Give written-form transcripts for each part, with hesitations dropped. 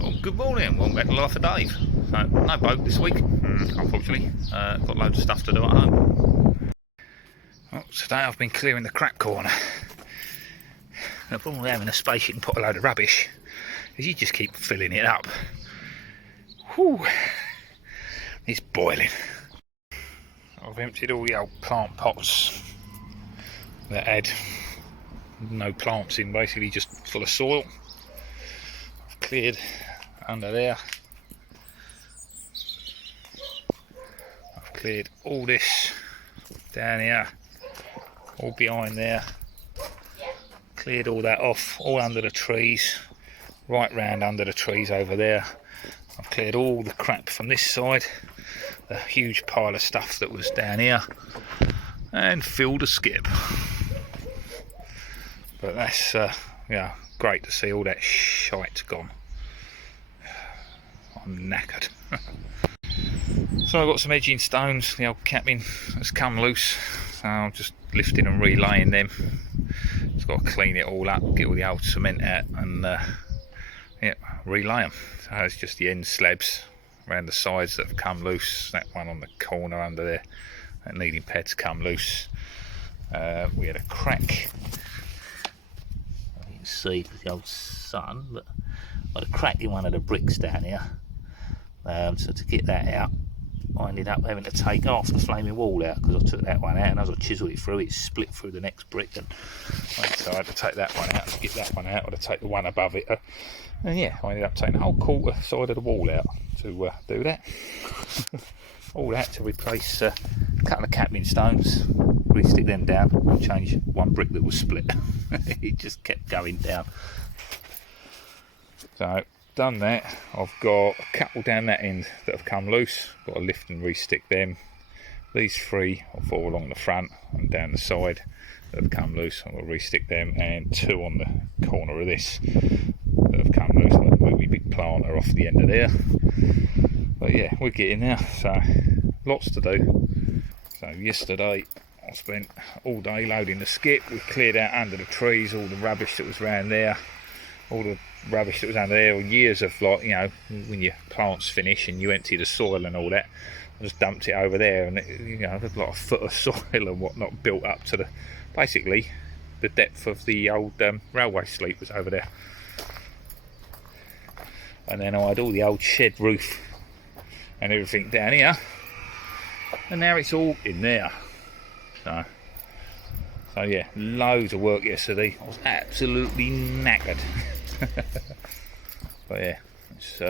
Well, good morning, welcome back to Life of Dave. So, no boat this week, unfortunately. Got loads of stuff to do at home. Well, today I've been clearing the crap corner. The problem with having a space you can put a load of rubbish is you just keep filling it up. Whew, it's boiling. I've emptied all the old plant pots that had no plants in, basically just full of soil. I've cleared under there. I've cleared all this down here, all behind there. Cleared all that off, all under the trees, right round under the trees over there. I've cleared all the crap from this side, the huge pile of stuff that was down here, and filled a skip. But that's yeah, great to see all that shite gone. I'm knackered. So I've got some edging stones, the old capping has come loose, so I'm just lifting and relaying them. Just got to clean it all up, get all the old cement out and yeah, relay them. So it's just the end slabs around the sides that have come loose. That one on the corner under there, that needing pads come loose. We had a crack, you can see with the old sun, but I had a crack in one of the bricks down here. So to get that out, I ended up having to take half the flaming wall out because I took that one out, and as I chiselled it through, it split through the next brick, and so I had to take that one out to get that one out, or to take the one above it. And yeah, I ended up taking the whole quarter side of the wall out to do that. All that to replace a couple of capping stones, re-stick them down, change one brick that was split. It just kept going down. So done that. I've got a couple down that end that have come loose, got to lift and re-stick them. These three or four along the front and down the side that have come loose, I'll re-stick them, and two on the corner of this that have come loose. I'll move my big planter off the end of there. But yeah, we're getting there, so lots to do. So yesterday I spent all day loading the skip. We cleared out under the trees all the rubbish that was around there, all the rubbish that was under there, or years of, like, you know, when your plants finish and you empty the soil and all that, I just dumped it over there, and it, you know, there's like a foot of soil and whatnot built up to the, basically the depth of the old railway sleep was over there. And then I had all the old shed roof and everything down here, and now it's all in there. So yeah, loads of work yesterday. I was absolutely knackered. But yeah, it's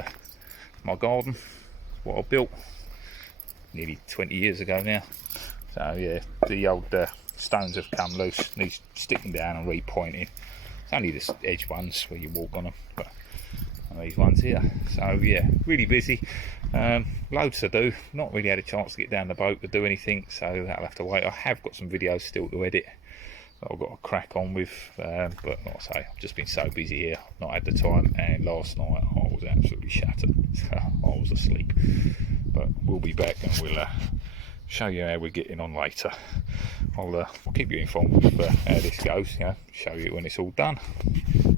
my garden, what I built nearly 20 years ago now. So yeah, the old stones have come loose, needs sticking down and repointing. It's only the edge ones where you walk on them, but these ones here. So yeah, really busy, loads to do. Not really had a chance to get down the boat to do anything, so that'll have to wait. I have got some videos still to edit that I've got to crack on with, but like I say, I've just been so busy here, not had the time, and last night I was absolutely shattered, so I was asleep. But we'll be back and we'll show you how we're getting on later. I'll keep you informed with how this goes, you know, show you when it's all done.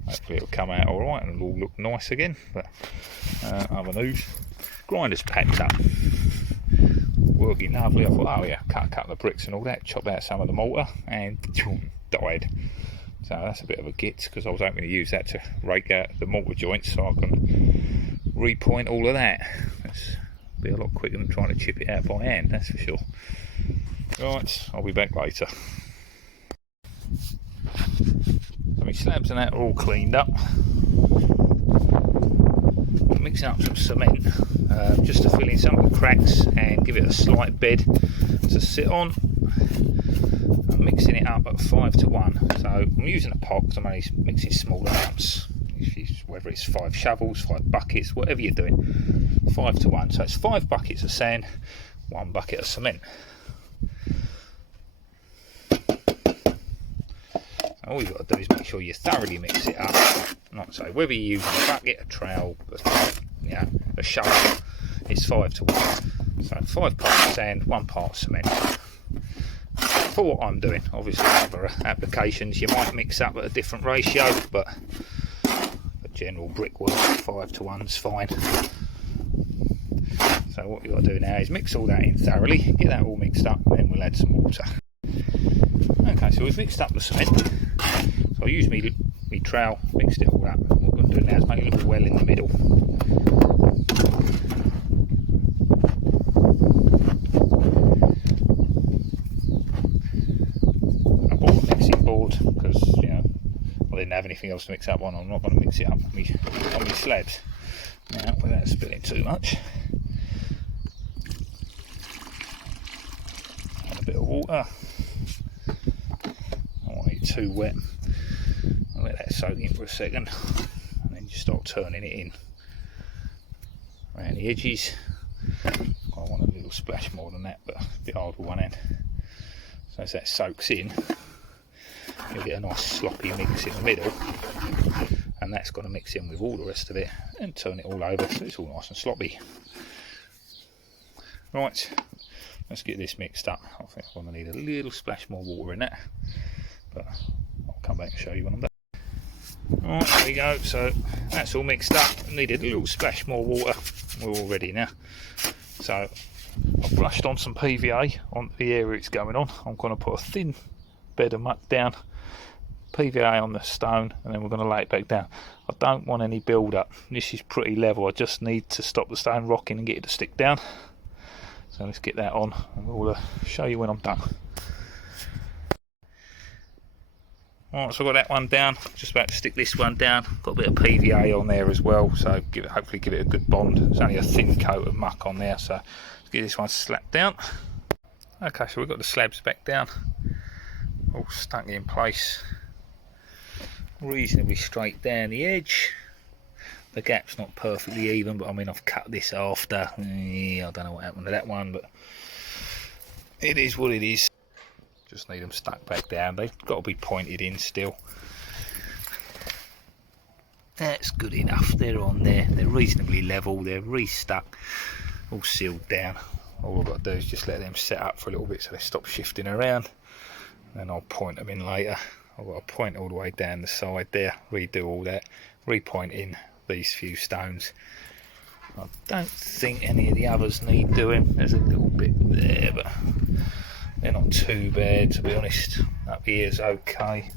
Hopefully it'll come out alright and it'll all look nice again. But other news, grinder's packed up, working lovely. I thought, oh yeah, cut a couple of bricks and all that, chop out some of the mortar, and died. So that's a bit of a git, because I was hoping to use that to rake out the mortar joints so I can repoint all of that. It's be a lot quicker than trying to chip it out by hand, that's for sure. Right, I'll be back later. So my slabs and that are all cleaned up. I'm mixing up some cement just to fill in some of the cracks and give it a slight bed to sit on. I'm mixing it up at 5:1, so I'm using a pot because I'm only mixing small amounts. Whether it's 5 shovels, 5 buckets, whatever you're doing, 5:1. So it's 5 buckets of sand, 1 bucket of cement. All you've got to do is make sure you thoroughly mix it up. Not so, whether you're using a bucket, a trowel, a shovel, it's 5:1. So 5 parts of sand, 1 part of cement. For what I'm doing, obviously other applications you might mix up at a different ratio, but general brickwork, 5 to 1's fine. So what you've got to do now is mix all that in thoroughly, get that all mixed up, and then we'll add some water. Okay, so we've mixed up the cement. So I use me trowel, mixed it all up. What we're going to do now is make a little well in the middle. I bought a mixing board because, you know, I didn't have anything else to mix up on. I'm not going to mix it up on my slabs. Now, without spilling too much. Add a bit of water. I don't want it too wet. I'll let that soak in for a second, and then just start turning it in around the edges. I want a little splash more than that, but a bit hard with one hand. So as that soaks in, you'll get a nice sloppy mix in the middle, and that's going to mix in with all the rest of it and turn it all over so it's all nice and sloppy. Right, let's get this mixed up. I think I'm going to need a little splash more water in that, but I'll come back and show you when I'm done. Right, there we go, so that's all mixed up. Needed a little splash more water. We're all ready now. So I've brushed on some PVA on the area it's going on. I'm going to put a thin bed of muck down, PVA on the stone, and then we're going to lay it back down. I don't want any build up. This is pretty level. I just need to stop the stone rocking and get it to stick down. So let's get that on, and we'll show you when I'm done. Alright, so I've got that one down, just about to stick this one down. Got a bit of PVA on there as well, so hopefully give it a good bond. There's only a thin coat of muck on there, so let's get this one slapped down. Okay, so we've got the slabs back down, all stuck in place, reasonably straight down the edge. The gap's not perfectly even, but I mean I've cut this after. I don't know what happened to that one, but it is what it is. Just need them stuck back down. They've got to be pointed in still. That's good enough. They're on there. They're reasonably level. They're restuck, all sealed down. All I've got to do is just let them set up for a little bit so they stop shifting around. And I'll point them in later. I've got to point all the way down the side there. Redo all that. Repoint in these few stones. I don't think any of the others need doing. There's a little bit there, but they're not too bad, to be honest. Up here's okay.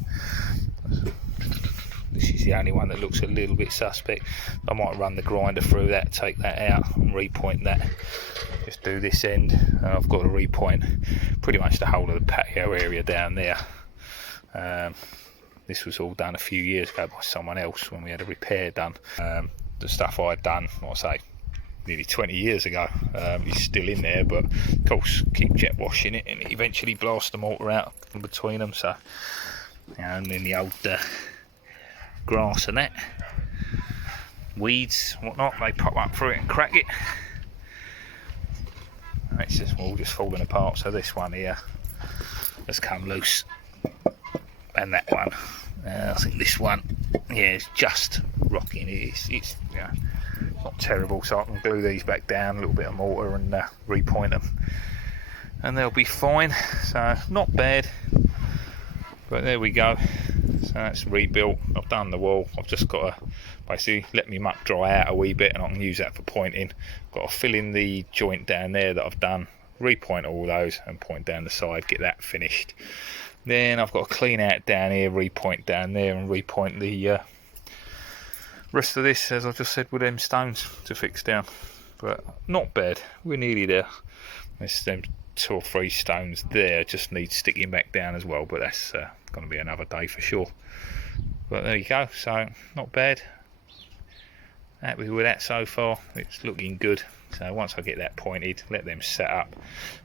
This is the only one that looks a little bit suspect. I might run the grinder through that, take that out and repoint that. Just do this end, and I've got to repoint pretty much the whole of the patio area down there. This was all done a few years ago by someone else when we had a repair done. The stuff I'd done, I say, nearly 20 years ago, is still in there, but of course keep jet washing it and it eventually blast the mortar out in between them. So, and then the old grass and that, weeds and whatnot, they pop up through it and crack it. It's just all just falling apart. So this one here has come loose, and that one, I think this one, yeah, it's just rocking. It's you know, not terrible, so I can glue these back down, a little bit of mortar, and repoint them, and they'll be fine. So not bad, but there we go. So that's rebuilt. I've done the wall. I've just got to basically let me muck dry out a wee bit, and I can use that for pointing. Got to fill in the joint down there that I've done, repoint all those, and point down the side, get that finished. Then I've got to clean out down here, repoint down there, and repoint the rest of this, as I just said, with them stones to fix down. But not bad, we're nearly there. There's them 2 or 3 stones there, just need sticking back down as well, but that's going to be another day for sure. But there you go, so not bad. Happy with that so far, it's looking good. So once I get that pointed, let them set up,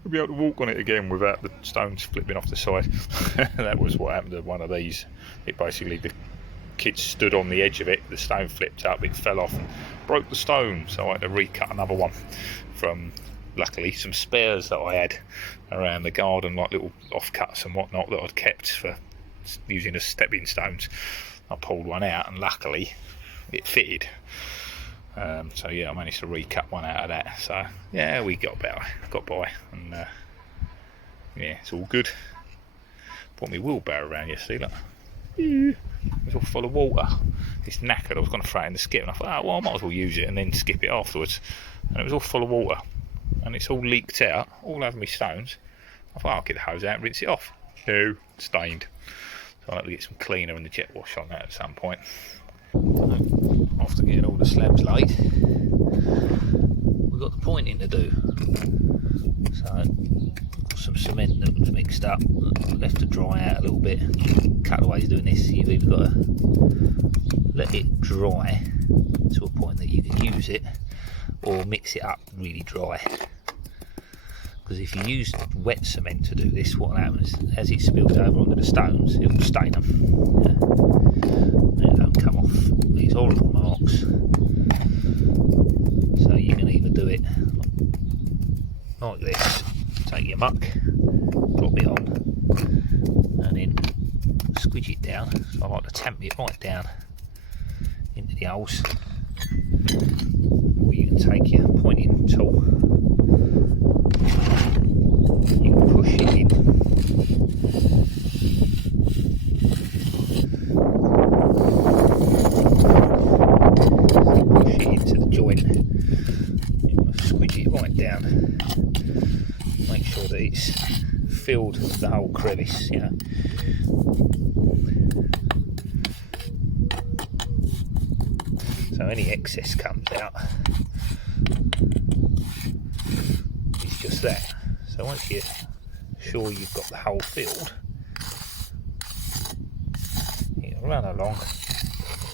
we'll be able to walk on it again without the stones flipping off the side. That was what happened to one of these. It basically, the kid stood on the edge of it, the stone flipped up, it fell off and broke the stone, so I had to recut another one from, luckily, some spares that I had around the garden, like little offcuts and whatnot that I'd kept for using as stepping stones. I pulled one out and luckily it fitted. So yeah, I managed to recut one out of that. So yeah, we got by, and yeah, it's all good. Brought me wheelbarrow around yesterday, look. It was all full of water. It's knackered. I was going to throw it in the skip, and I thought, oh, well, I might as well use it and then skip it afterwards. And it was all full of water, and it's all leaked out, all over my stones. I thought, I'll get the hose out and rinse it off. No, stained. So I'll have to get some cleaner and the jet wash on that at some point. After getting all the slabs laid, we've got the pointing to do. So, some cement that was mixed up, left to dry out a little bit. A couple of ways of doing this. You've either got to let it dry to a point that you can use it, or mix it up really dry. Because if you use wet cement to do this, what happens, as it spills over onto the stones, it will stain them. They don't come off these horrible marks. So you can either do it like this, take your muck, drop it on, and then squidge it down. So I like to tamp it right down into the holes. Or you can take your pointing tool, you can push it in. Push it into the joint, squidge it right down, make sure that it's filled the whole crevice, you know. So any excess comes out, it's just that. So once you're sure you've got the hole filled, you can run along,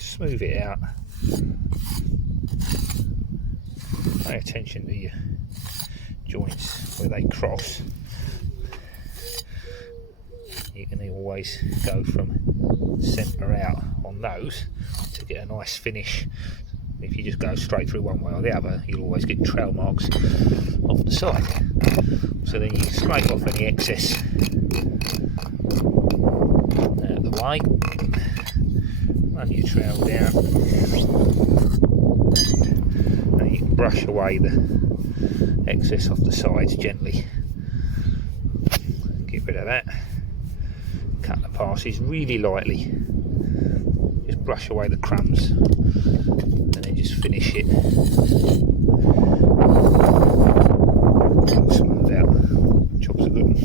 smooth it out, pay attention to your joints where they cross. You can always go from centre out on those to get a nice finish. If you just go straight through one way or the other, you'll always get trail marks off the side. So then you scrape off any excess out of the way, run your trail down, and you can brush away the excess off the sides gently. Get rid of that. Cut the passes really lightly. Just brush away the crumbs, and then just finish it. Smooth out. Chops are good.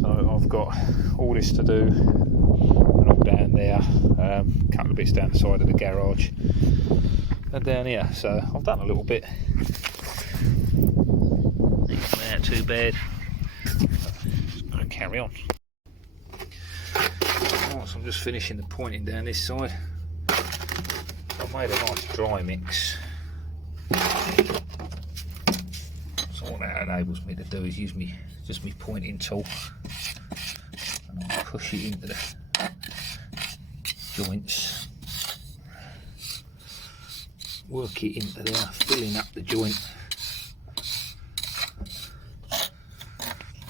So I've got all this to do, and all down there. Couple of bits down the side of the garage, and down here. So I've done a little bit. It's not too bad. Just going to carry on. Right, so I'm just finishing the pointing down this side. I've made a nice dry mix. So what that enables me to do is use just my pointing tool, and I'll push it into the joints, work it into there, filling up the joint,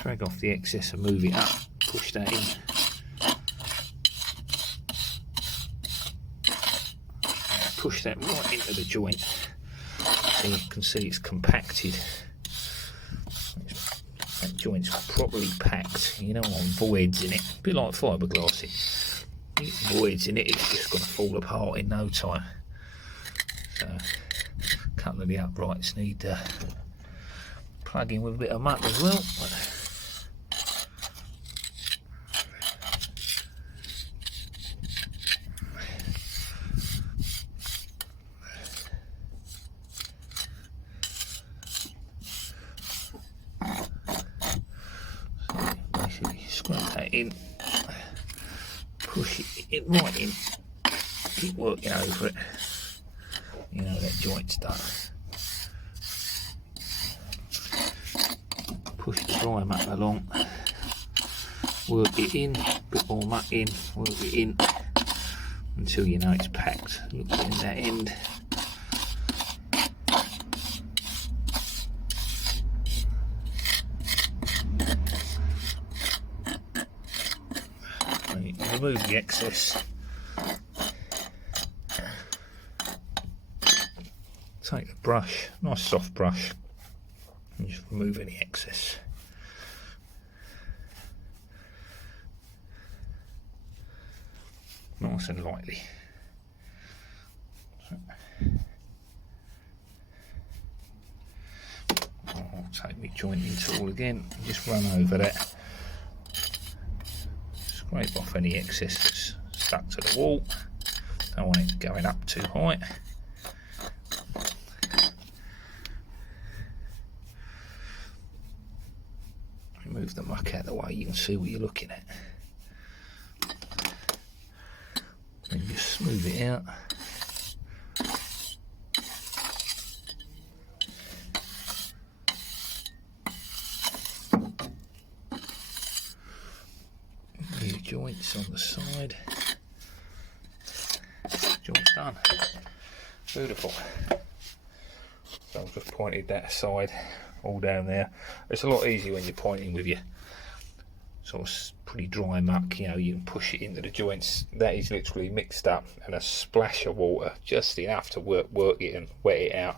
drag off the excess and move it up, push that in. Push that right into the joint, so you can see it's compacted. That joint's properly packed. You don't want voids in it. A bit like fiberglass. You get voids in it, it's just going to fall apart in no time. So a couple of the uprights need plugging with a bit of muck as well. Scrap that in, push it right in, keep working over it. You know that joint's done. Push the dry muck along, work it in, bit more muck in, work it in until you know it's packed. Look in that end. Remove the excess. Take a brush, nice soft brush, and just remove any excess. nice and lightly. I'll take my jointing tool again and just run over that, scrape off any excess that's stuck to the wall. Don't want it going up too high. Move the muck out of the way, you can see what you're looking at. Then just smooth it out. New joints on the side. Joint's done. Beautiful. So I've just pointed that aside, all down there. It's a lot easier when you're pointing with your sort of pretty dry muck, you know, you can push it into the joints. That is literally mixed up and a splash of water, just enough to work it and wet it out,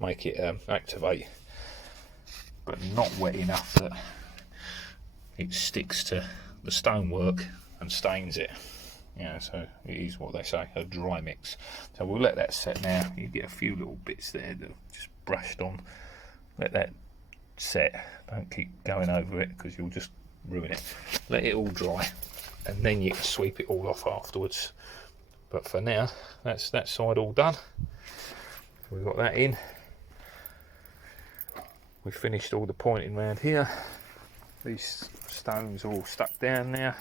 make it activate, but not wet enough that it sticks to the stonework and stains it. Yeah, so it is what they say, a dry mix. So we'll let that set now. You get a few little bits there that are just brushed on. Let that set, don't keep going over it because you'll just ruin it. Let it all dry and then you can sweep it all off afterwards. But for now, that's that side all done. We've got that in. We finished all the pointing around here. These stones are all stuck down now,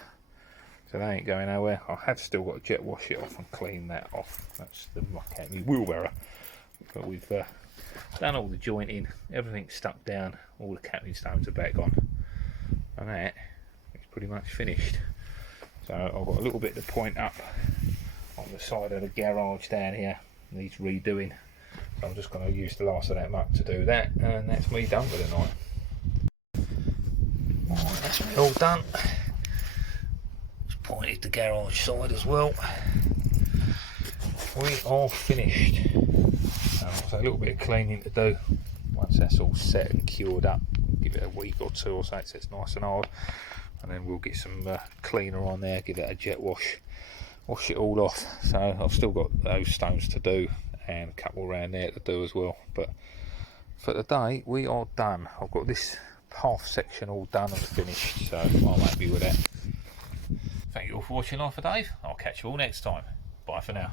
so they ain't going nowhere. I have still got to jet wash it off and clean that off. That's the muck out of my wheelbarrow. But we've done all the jointing, everything's stuck down, all the capping stones are back on, and that is pretty much finished. So I've got a little bit to point up on the side of the garage down here, needs redoing. So I'm just going to use the last of that muck to do that, and that's me done for the night. Right, that's me all done. Just pointed the garage side as well. We are finished. So a little bit of cleaning to do. Once that's all set and cured up, give it a week or two or so so it's nice and hard, and then we'll get some cleaner on there, give it a jet wash, wash it all off. So I've still got those stones to do and a couple around there to do as well, but for today we are done. I've got this half section all done and finished, so I'm happy with that. Thank you all for watching. I'm for Dave. I'll catch you all next time. Bye for now.